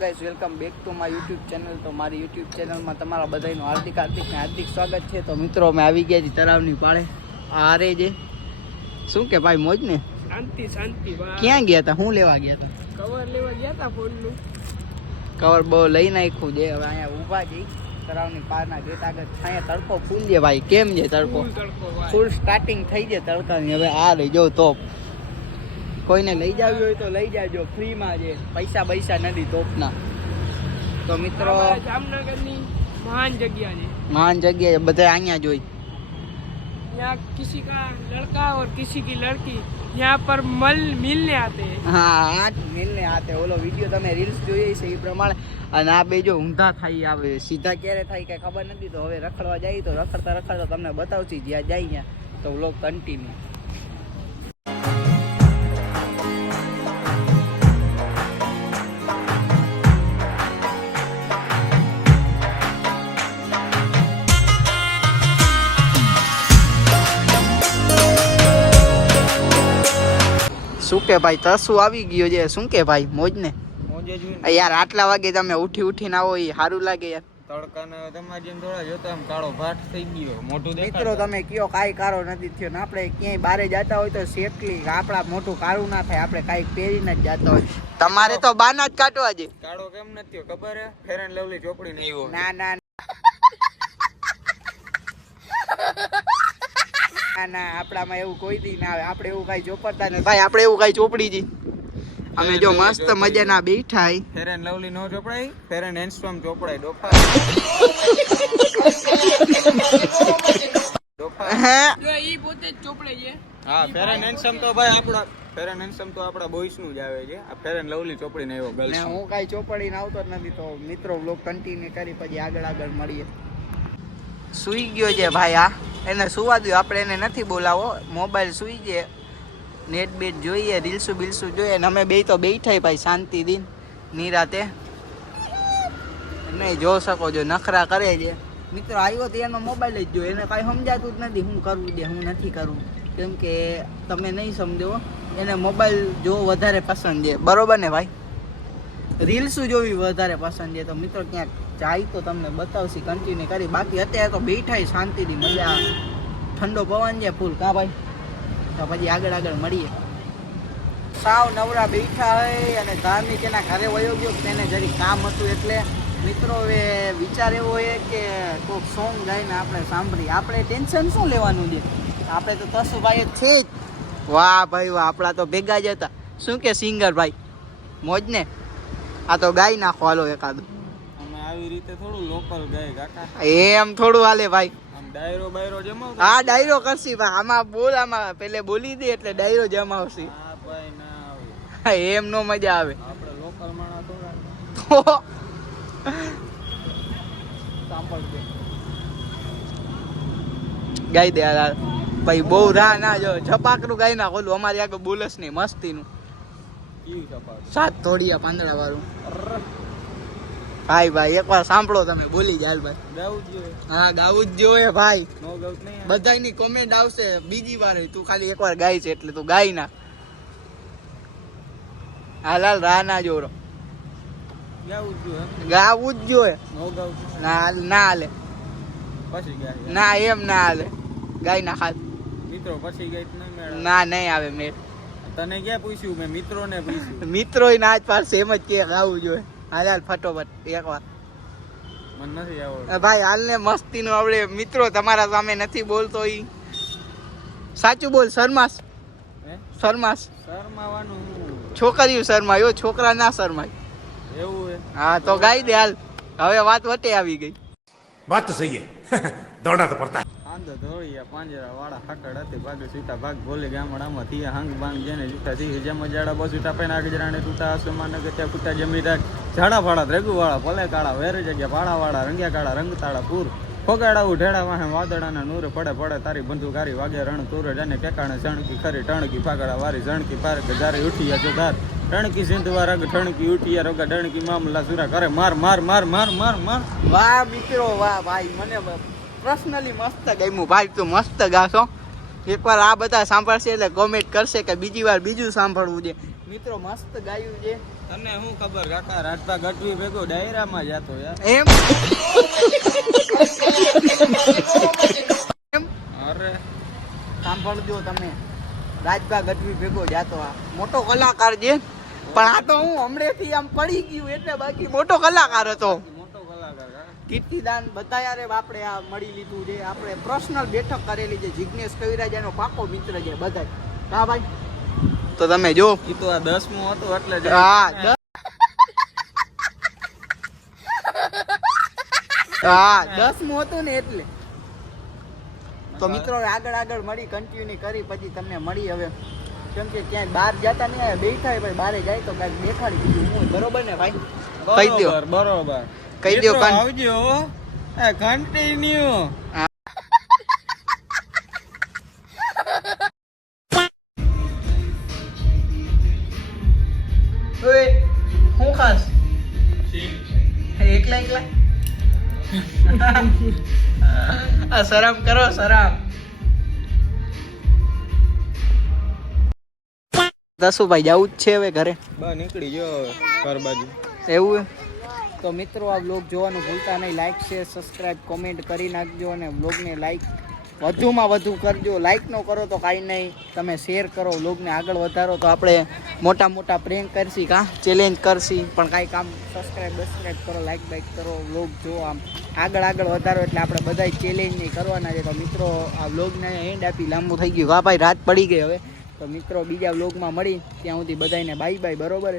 Guys welcome back to my YouTube channel. તો મારી YouTube ચેનલમાં તમારા બધાનું હાર્દિક સ્વાગત છે. તો મિત્રો અમે આવી ગયા છીએ તળાવની પાળે. આરે જે શું કે ભાઈ મોજ ને શાંતિ શાંતિ ભાઈ. ક્યાં ગયા હતા? હું લેવા ગયા હતા? કવર લેવા ગયા હતા ફોનનું. કવર બહુ લઈ નાખ્યું છે. હવે અહીંયા ઊભા જઈ તળાવની પાળના ગેટ આગળ. અહીંયા તડકો ફૂલ છે ભાઈ. કેમ છે તડકો? ફૂલ સ્ટાર્ટિંગ થઈ છે તડકાની. હવે આ રહી જો તોપ. કોઈને લઈ જાવી હોય તો લઈ જાજો, ફ્રીમાં છે, પૈસા નથી તોપના. તો મિત્રો જામનગરની મહાન જગ્યા છે. મહાન જગ્યા બધા અહીંયા જોઈ. यहाँ किसी का लड़का और किसी की लड़की यहाँ पर मिलने आते हैं. હા મિલને આતે. ઓલો વિડીયો તમે રીલ્સ જોઈએ છે એ પ્રમાણે. અને આ બે જો ઊંધા થાય આવે, સીધા ક્યારે થાય કઈ ખબર નથી. તો હવે રખડવા જાય તો રખડતા તમને બતાવছি જ્યાં જાય ત્યાં. તો વ્લોગ કન્ટિન્યુ. શું કે ભાઈ તસુ આવી ગયો છે? શું કે ભાઈ મોજ ને? યાર આટલા વાગે તમે ઉઠીને આવો એ સારું લાગે યાર. તડકાને તમારે જેમ થોડા જોતા આમ કાળો ભાટ થઈ ગયો, મોટું દેખાય. મિત્રો તમે કયો કાંઈ કાળો નથી થયો ને? આપણે ક્યાંય બારે જતા હોય તો સેફલી આપણા મોટું કાળું ના થાય. આપણે કાંઈક પહેરીને જ જતા હોય. તમારે તો બાના જ કાઢવા છે. કાળો કેમ નથી થયો ખબર હે? ફેર એન્ડ લવલી ચોપડી નહીં આવ્યો. ના આપણામાં એવું કોઈ દી ના આવે. આપણે એવું કઈ ચોપડતા નથી ભાઈ. આપણે એવું કઈ ચોપડી જી. અમે જો મસ્ત મજાના બેઠા. ફેર એન્ડ લવલી નો ચોપડાય, ફેર એન્ડ હેન્ડસમ ચોપડાય. ડોફા હે જો ઈ પોતે જ ચોપડે છે. હા, ફેર એન્ડ હેન્ડસમ તો ભાઈ આપડા ફેર એન્ડ હેન્ડસમ તો આપડા બોયસ નું જ આવે છે. આ ફેર એન્ડ લવલી ચોપડી ને આવ્યો ગર્લ્સ. હું કઈ ચોપડીને આવતો જ નથી. તો મિત્રો વ્લોગ કન્ટિન્યુ કરી પછી આગળ મળીએ. સુઈ ગયો છે ભાઈ. આ એને સુવા દો. આપણે એને નથી બોલાવો. મોબાઈલ સુઈ છે. નેટ બેટ જોઈએ, રીલ્સું બિલ્સું જોઈએ. ને અમે બે તો બેઠા ભાઈ શાંતિ દિન નિરાતે. નહીં જો શકો છો નખરા કરે છે. મિત્રો આવ્યો તો એનો મોબાઈલ જ જો. એને કાંઈ સમજાતું જ નથી હું કરવું દે હું નથી કરવું. કેમ કે તમે નહીં સમજો. એને મોબાઈલ જો વધારે પસંદ છે. બરોબર ને ભાઈ? રીલ્સું જોવી વધારે પસંદ છે. તો મિત્રો ક્યાંક જાય તો તમને બતાવશે કન્ટિન્યુ કરી. બાકી અત્યારે તો બેઠા શાંતિથી મજા. ઠંડો પવન છે ફૂલ. કા ભાઈ? તો પછી આગળ મળીએ. સાવ નવરા બેઠા હોય અને ધાર્મિક એના ઘરે વયો ગયો. તેને જરી કામ હતું એટલે. મિત્રો હવે વિચાર એવો હોય કે કોઈક સોંગ ગાઈને આપણે સાંભળીએ. આપણે ટેન્શન શું લેવાનું છે? આપણે તો તસુભાઈ જ છે જ. વાહ ભાઈ વાહ, આપણા તો ભેગા જ હતા. શું કે સિંગર ભાઈ મોજ ને? આ તો ગાઈ નાખો હાલો એકાદું. અમે આવી રીતે થોડું લોકલ ગાય કાકા. એમ થોડું હાલે ભાઈ. આમ ડાયરો બાયરો જમાવ. હા ડાયરો કરશી ભાઈ. આમાં બોલ, આમાં પેલે બોલી દે એટલે ડાયરો જમાવશી. હા ભાઈ ના આવે. એમ નો મજા આવે. આપણે લોકલ માણસ થોડા. સાંભળજે ગાઈ દે યાર ભાઈ. બહુ રાહ ના જો. છપાકરું ગાઈ ના ખોલું. અમારી આગળ બોલસ નહીં મસ્તીનું. કેવું સપાટ. સાત તોડિયા પાંદડા વાળું. ભાઈ એકવાર સાંભળો તમે. બોલી જાય ભાઈ. ગાવું જોઈએ. હા ગાવું જ જોઈએ ભાઈ. નો ગાઉટ નહીં. બધાની કોમેન્ટ આવશે બીજી વાર. તું ખાલી એકવાર ગાય છે એટલે તું ગાઈ ના. હાલ રાહ ના જોરો. ગાવું જોઈએ. ગાવું જ જોઈએ. નો ગાઉટ ના હાલે. પછી ગયા ના એમ ના હાલે. ગાય ના ખાલ. મિત્રો પછી ગઈ તો નહીં મેળ. ના નહીં આવે મેળ. તને ક્યાં પૂછ્યું? મેં મિત્રોને પૂછ્યું. મિત્રો ના જ પાડશે એમ જ કે ગાવું જોઈએ. હાલ ફટોફટ એકવાર. મને નથી આવડતું ભાઈ હાલ ને મસ્તી નું આવડે. મિત્રો તમારા સામે નથી બોલતો ઈ. સાચું બોલ. શરમાસ હે? શરમાવાનું છોકરીઓ શરમાયો, છોકરા ના શરમાય. એવું હે? હા તો ગાઈ દે હાલ. હવે વાત વટે આવી ગઈ. बात तो सही है दौड़ना तो पड़ता है. આંધો ધોળિયા પાંજરા વાળા હાકડ હતી ભાગે સીતા ભાગ બોલે ગામડામાં થી હંગ બાંગ જેને જીતા થી જમ જાડા બસ ઉઠા પૈના આગજરાને તૂટા આસમાન ગત્યા ફૂટા જમી રાખ ઝાડા ફાડા રેગુ વાળા ભલે કાળા વેરે જગ્યા પાડા વાળા રંગ્યા કાળા રંગતાળા પૂર ફોગાડા ઉઢેડા વાહે વાદળાના નૂર પડે તારી બંધુકારી વાગે રણ તુર જાને કેકાણે સણકી ખરી ટણકી ફાગડા વારી ઝણકી પારક જારે ઉઠિયા જોધાર ટણકી સિંધવા રગ ઠણકી ઉઠિયા રોગા ડણકી મામલા સુરા કરે માર માર માર માર માર માર. વાહ મિત્રો વાહ ભાઈ. મને પર્સનલી મસ્ત ગમ્યું ભાઈ. તું મસ્ત ગાશો. એકવાર આ બધા સાંભળશે એટલે કોમેન્ટ કરશે કે બીજી વાર બીજું સાંભળવું છે. મિત્રો મસ્ત ગાયું છે. તને શું ખબર કાકા, રાજભા ગઢવી ભેગો ડાયરામાં જતો યાર. એમ એમ અરે સાંભળજો તમે, રાજભા ગઢવી ભેગો જાતો આ મોટો કલાકાર છે, પણ આ તો હું હમણાંથી આમ પડી ગયું એટલે, બાકી મોટો કલાકાર હતો. મોટો કલાકાર કાકા. કીર્તિદાન બધા યારે આપણે આ મળી લીધું છે, આપણે પર્સનલ બેઠક કરેલી છે. જિગ્નેશ કવિરાજાનો પાકો મિત્ર છે બધા. હા ભાઈ, તો તમે જો ઈ તો આ 10મું હતું એટલે જ. હા 10મું હતું ને એટલે. તો મિત્રો આગળ મળી કન્ટિન્યુ કરી, પછી તમને મળી હવે, કેમ કે ક્યાંય બહાર જતા નહીં આવે, બેઠા પછી બહાર જાય તો કાંઈક દેખાડી દીધું હું, બરોબર ને ભાઈ? કહી દો, બરોબર. કહી દો. મિત્રો આવજો કન્ટિન્યુ. ઓય હું ખાસ એકલા આ શરમ કરો, શરમ. દસુભાઈ જવું જ છે હવે ઘરે, બસ નીકળી ગયો હવે ઘર બાજુ. એવું તો મિત્રો આ વ્લોગ જોવાનું ભૂલતા નહીં. લાઈક શેર સબસ્ક્રાઇબ કોમેન્ટ કરી નાખજો, અને વ્લોગને લાઈક વધુમાં વધુ કરજો. લાઈક ન કરો તો કાંઈ નહીં, તમે શેર કરો, વ્લોગને આગળ વધારો તો આપણે મોટા પ્રેન્ક કરશી, કાં ચેલેન્જ કરશી, પણ કાંઈ કામ સબસ્ક્રાઇબ કરો, લાઈક બાઈક કરો, વ્લોગ જો આમ આગળ વધારો એટલે આપણે બધાય ચેલેન્જ નહીં કરવાના છે. તો મિત્રો આ વ્લોગને એન્ડ આપી, લાંબુ થઈ ગયું. હા ભાઈ, રાત પડી ગઈ હવે. તો મિત્રો બીજા વ્લોગમાં મળી, ત્યાં સુધી બધાને બાય બાય, બરોબર.